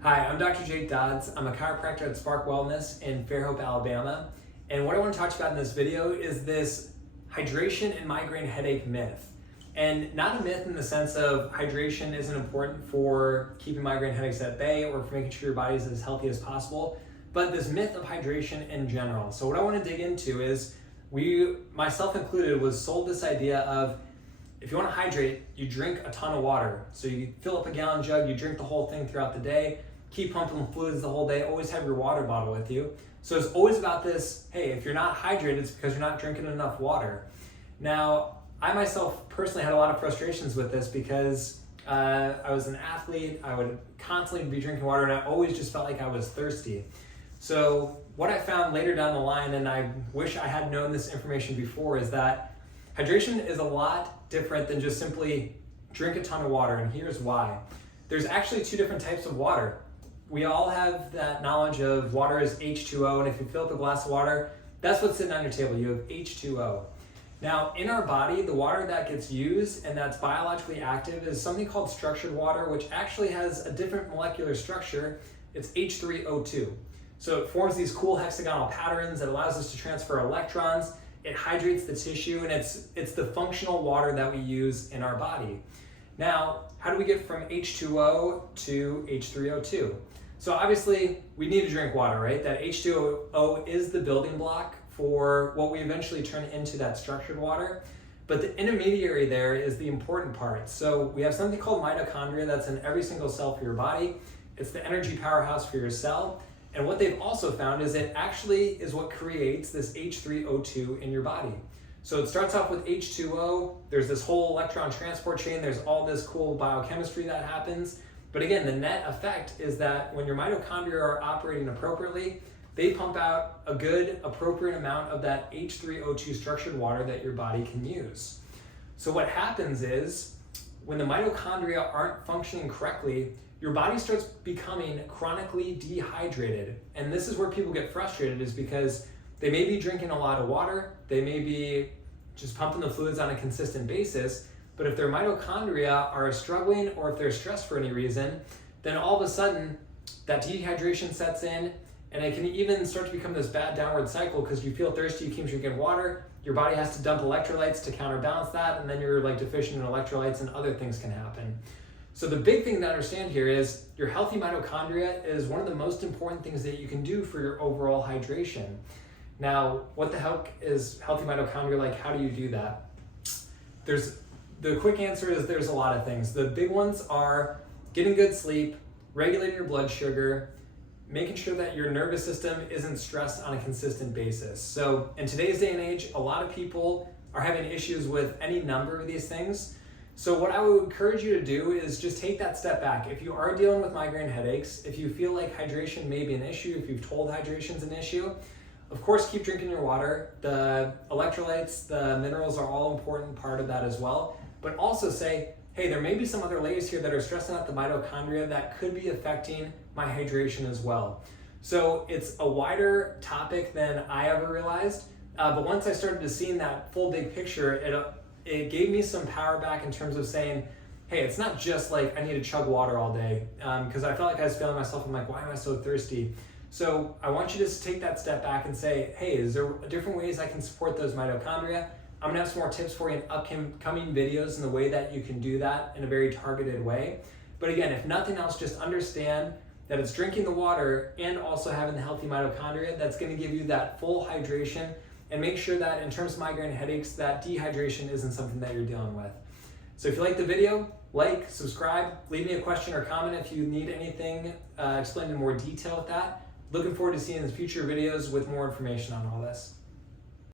Hi, I'm Dr. Jake Dodds. I'm a chiropractor at Spark Wellness in Fairhope, Alabama. And what I want to talk about in this video is this hydration and migraine headache myth. And not a myth in the sense of hydration isn't important for keeping migraine headaches at bay or for making sure your body is as healthy as possible, but this myth of hydration in general. So what I want to dig into is myself included, was sold this idea of if you want to hydrate, you drink a ton of water. So you fill up a gallon jug, you drink the whole thing throughout the day, keep pumping fluids the whole day, always have your water bottle with you. So it's always about this, hey, if you're not hydrated, it's because you're not drinking enough water. Now, I myself personally had a lot of frustrations with this because I was an athlete, I would constantly be drinking water, and I always just felt like I was thirsty. So what I found later down the line, and I wish I had known this information before, is that hydration is a lot different than just simply drink a ton of water, and here's why. There's actually two different types of water. We all have that knowledge of water is H2O, and if you fill up a glass of water, that's what's sitting on your table, you have H2O. Now, in our body, the water that gets used and that's biologically active is something called structured water, which actually has a different molecular structure. It's H3O2. So it forms these cool hexagonal patterns that allows us to transfer electrons. It hydrates the tissue, and it's the functional water that we use in our body. Now, how do we get from H2O to H3O2? So obviously, we need to drink water, right? That H2O is the building block for what we eventually turn into that structured water. But the intermediary there is the important part. So we have something called mitochondria that's in every single cell for your body. It's the energy powerhouse for your cell. And what they've also found is it actually is what creates this H3O2 in your body. So it starts off with H2O, there's this whole electron transport chain, there's all this cool biochemistry that happens. But again, the net effect is that when your mitochondria are operating appropriately, they pump out a good, appropriate amount of that H3O2 structured water that your body can use. So what happens is, when the mitochondria aren't functioning correctly, your body starts becoming chronically dehydrated. And this is where people get frustrated, is because they may be drinking a lot of water, they may be just pumping the fluids on a consistent basis, but if their mitochondria are struggling or if they're stressed for any reason, then all of a sudden that dehydration sets in, and it can even start to become this bad downward cycle because you feel thirsty, you keep drinking water, your body has to dump electrolytes to counterbalance that, and then you're like deficient in electrolytes and other things can happen. So the big thing to understand here is your healthy mitochondria is one of the most important things that you can do for your overall hydration. Now, what the heck is healthy mitochondria like? How do you do that? The quick answer is there's a lot of things. The big ones are getting good sleep, regulating your blood sugar, making sure that your nervous system isn't stressed on a consistent basis. So in today's day and age, a lot of people are having issues with any number of these things. So what I would encourage you to do is just take that step back. If you are dealing with migraine headaches, if you feel like hydration may be an issue, if you've told hydration's an issue, of course, keep drinking your water. The electrolytes, the minerals are all an important part of that as well. But also say, hey, there may be some other layers here that are stressing out the mitochondria that could be affecting my hydration as well. So it's a wider topic than I ever realized. But once I started to see that full big picture, it gave me some power back in terms of saying, hey, it's not just like I need to chug water all day, because I felt like I was failing myself. I'm like, why am I so thirsty? So I want you to just take that step back and say, hey, is there different ways I can support those mitochondria? I'm gonna have some more tips for you in upcoming videos in the way that you can do that in a very targeted way. But again, if nothing else, just understand that it's drinking the water and also having the healthy mitochondria that's gonna give you that full hydration, and make sure that in terms of migraine headaches, that dehydration isn't something that you're dealing with. So if you like the video, like, subscribe, leave me a question or comment if you need anything explained in more detail with that. Looking forward to seeing future videos with more information on all this.